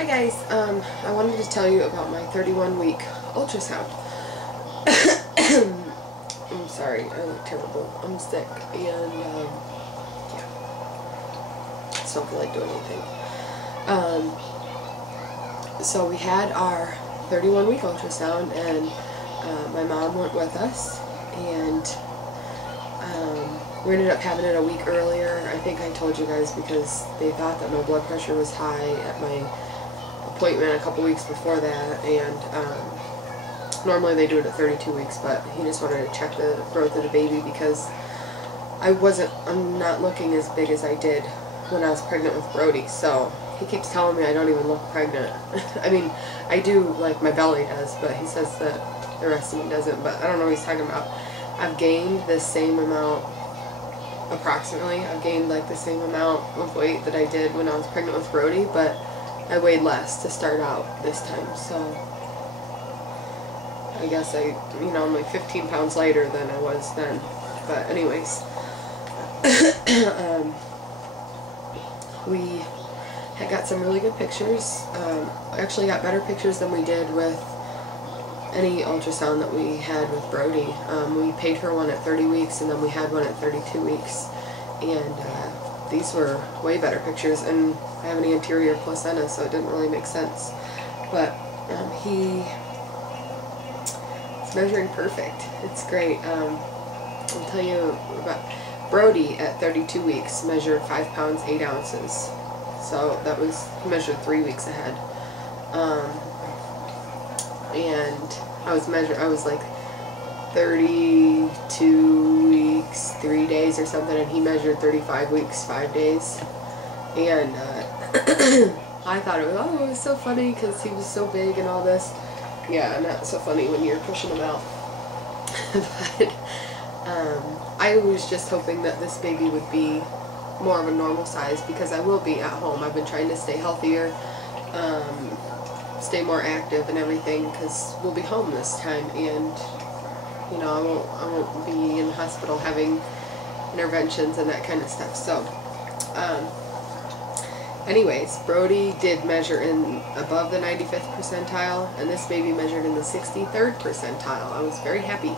Hi guys, I wanted to tell you about my 31-week ultrasound. I'm sorry, I look terrible. I'm sick and yeah, just don't feel like doing anything. So we had our 31-week ultrasound and my mom went with us, and we ended up having it a week earlier. I think I told you guys because they thought that my blood pressure was high at my appointment a couple weeks before that, and normally they do it at 32 weeks, but he just wanted to check the growth of the baby because I'm not looking as big as I did when I was pregnant with Brody. So he keeps telling me I don't even look pregnant. I mean, I do, like my belly does, but he says that the rest of me doesn't, but I don't know what he's talking about. I've gained the same amount, approximately. I've gained like the same amount of weight that I did when I was pregnant with Brody, but I weighed less to start out this time, so I guess I'm like 15 pounds lighter than I was then. But anyways, we had got some really good pictures. I actually got better pictures than we did with any ultrasound that we had with Brody. We paid for one at 30 weeks and then we had one at 32 weeks. And these were way better pictures, and I have an anterior placenta, so it didn't really make sense. But he's measuring perfect. It's great. I'll tell you about Brody at 32 weeks measured 5 pounds 8 ounces. So that was, he measured 3 weeks ahead. And I was like 32 weeks 3 days or something, and he measured 35 weeks 5 days. And I thought it was so funny because he was so big and all this. Yeah, not so funny when you're pushing him out. But I was just hoping that this baby would be more of a normal size because I will be at home. I've been trying to stay healthier, stay more active and everything, because we'll be home this time, and you know, I won't be in the hospital having interventions and that kind of stuff. So anyways, Brody did measure in above the 95th percentile, and this baby measured in the 63rd percentile. I was very happy.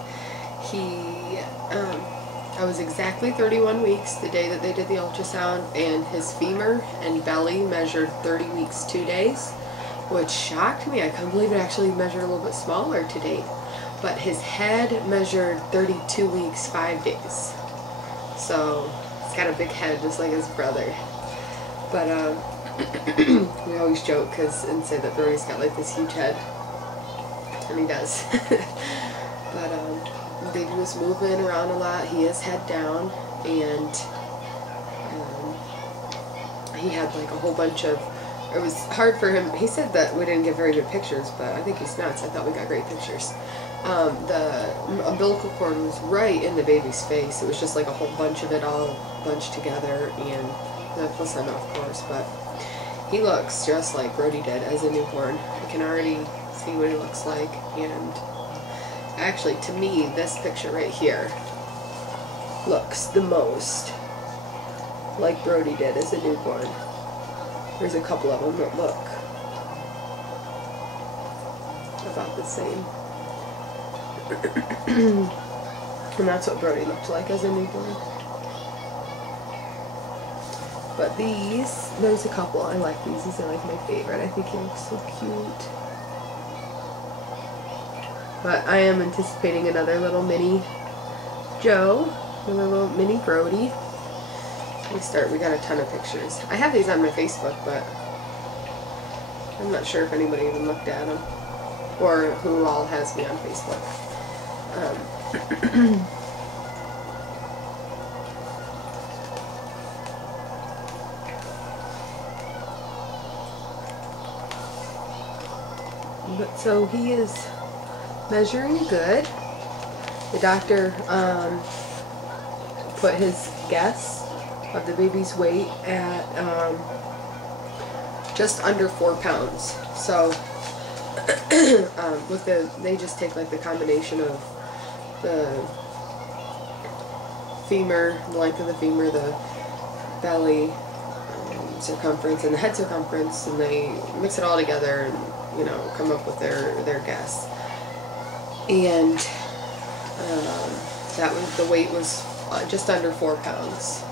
I was exactly 31 weeks the day that they did the ultrasound, and his femur and belly measured 30 weeks 2 days, which shocked me. I couldn't believe it actually measured a little bit smaller to date. But his head measured 32 weeks 5 days. So he's got a big head just like his brother. But we always joke and say that Brody's got like this huge head, and he does. But the baby was moving around a lot. He is head down, and he had like a whole bunch of, it was hard for him. He said that we didn't get very good pictures, but I think he's nuts. I thought we got great pictures. The umbilical cord was right in the baby's face. It was just like a whole bunch of it all bunched together, and the placenta, of course. But he looks just like Brody did as a newborn. I can already see what he looks like, and actually, to me, this picture right here looks the most like Brody did as a newborn. There's a couple of them that look about the same. And that's what Brody looked like as a newborn. But there's a couple. I like these. These are like my favorite. I think he looks so cute. But I am anticipating another little mini Joe, another little mini Brody. We got a ton of pictures. I have these on my Facebook, but I'm not sure if anybody even looked at them, or who all has me on Facebook. But so he is measuring good. The doctor put his guess of the baby's weight at just under 4 pounds. So they just take like the combination of the femur, the length of the femur, the belly, circumference and the head circumference, and they mix it all together and, you know, come up with their guess. And the weight was just under 4 pounds.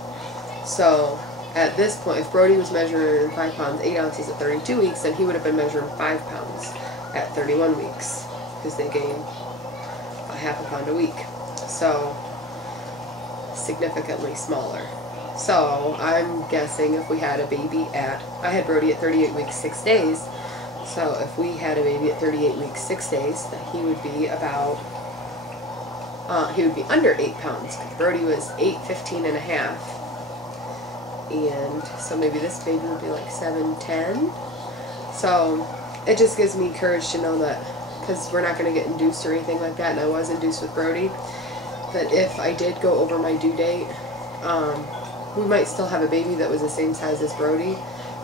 So at this point, if Brody was measuring 5 pounds 8 ounces at 32 weeks, then he would have been measuring 5 pounds at 31 weeks, because they gain a half a pound a week. So significantly smaller. So I'm guessing if we had a baby I had Brody at 38 weeks 6 days. So if we had a baby at 38 weeks 6 days, then he would be about he would be under 8 pounds, because Brody was 8'15" and a half. And so maybe this baby would be like 7'10". So it just gives me courage to know that, because we're not going to get induced or anything like that, and I was induced with Brody, that if I did go over my due date, we might still have a baby that was the same size as Brody,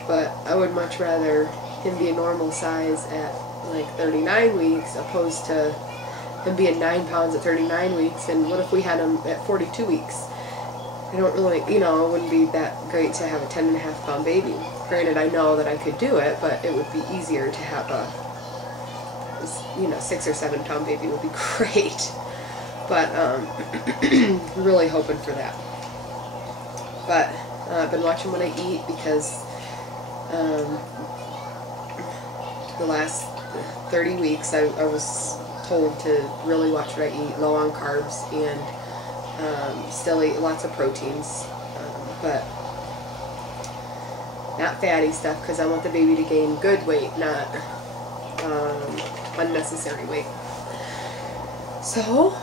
but I would much rather him be a normal size at like 39 weeks opposed to him being 9 pounds at 39 weeks. And what if we had him at 42 weeks? I don't really, you know, it wouldn't be that great to have a 10.5 pound baby. Granted, I know that I could do it, but it would be easier to have a, you know, 6 or 7 pound baby would be great. But really hoping for that. But I've been watching what I eat, because the last 30 weeks I was told to really watch what I eat, low on carbs, and still eat lots of proteins, but not fatty stuff, because I want the baby to gain good weight, not unnecessary weight. So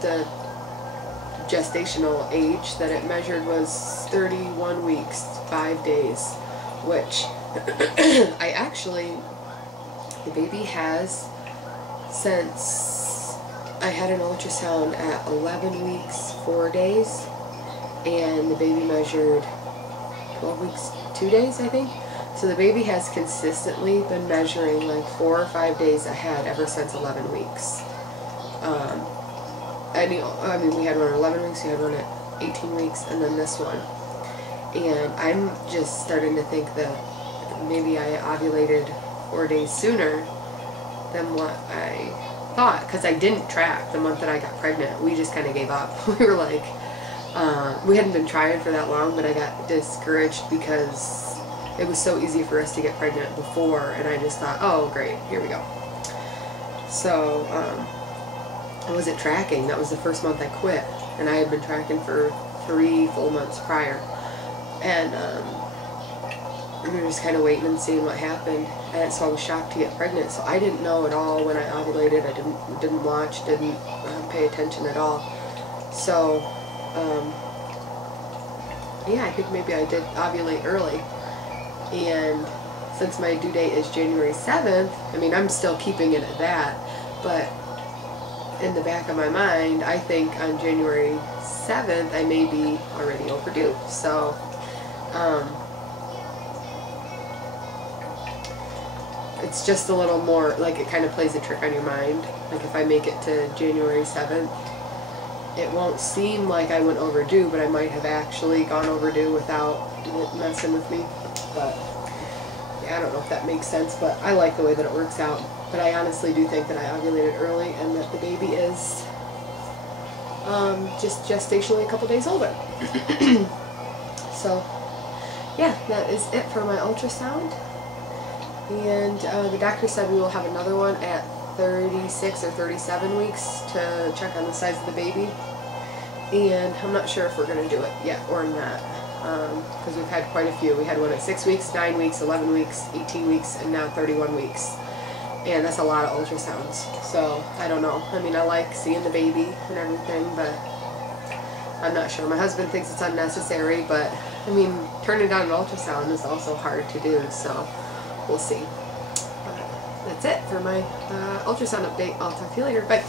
the gestational age that it measured was 31 weeks 5 days, which the baby has, since I had an ultrasound at 11 weeks 4 days, and the baby measured 12 weeks 2 days, I think. So the baby has consistently been measuring like 4 or 5 days ahead ever since 11 weeks. I mean, we had one at 11 weeks, we had one at 18 weeks, and then this one. And I'm just starting to think that maybe I ovulated 4 days sooner than what I thought, because I didn't track the month that I got pregnant. We just kind of gave up. We were like, we hadn't been trying for that long, but I got discouraged because it was so easy for us to get pregnant before, and I just thought, oh great, here we go. So I wasn't tracking. That was the first month I quit, and I had been tracking for 3 full months prior. And we were just kind of waiting and seeing what happened, and so I was shocked to get pregnant. So I didn't know at all when I ovulated. I didn't watch, didn't pay attention at all. So yeah, I think maybe I did ovulate early. And since my due date is January 7th, I mean, I'm still keeping it at that, but in the back of my mind, I think on January 7th I may be already overdue. So it's just a little more, like, it kind of plays a trick on your mind. Like, if I make it to January 7th, it won't seem like I went overdue, but I might have actually gone overdue without it messing with me. But yeah, I don't know if that makes sense, but I like the way that it works out. But I honestly do think that I ovulated early, and that the baby is just gestationally a couple days older. So yeah, that is it for my ultrasound. And the doctor said we will have another one at 36 or 37 weeks to check on the size of the baby. And I'm not sure if we're going to do it yet or not, because we've had quite a few. We had one at 6 weeks, 9 weeks, 11 weeks, 18 weeks, and now 31 weeks. And that's a lot of ultrasounds. So I don't know. I mean, I like seeing the baby and everything, but I'm not sure. My husband thinks it's unnecessary, but I mean, turning down an ultrasound is also hard to do, so we'll see. But that's it for my ultrasound update. I'll talk to you later. Bye.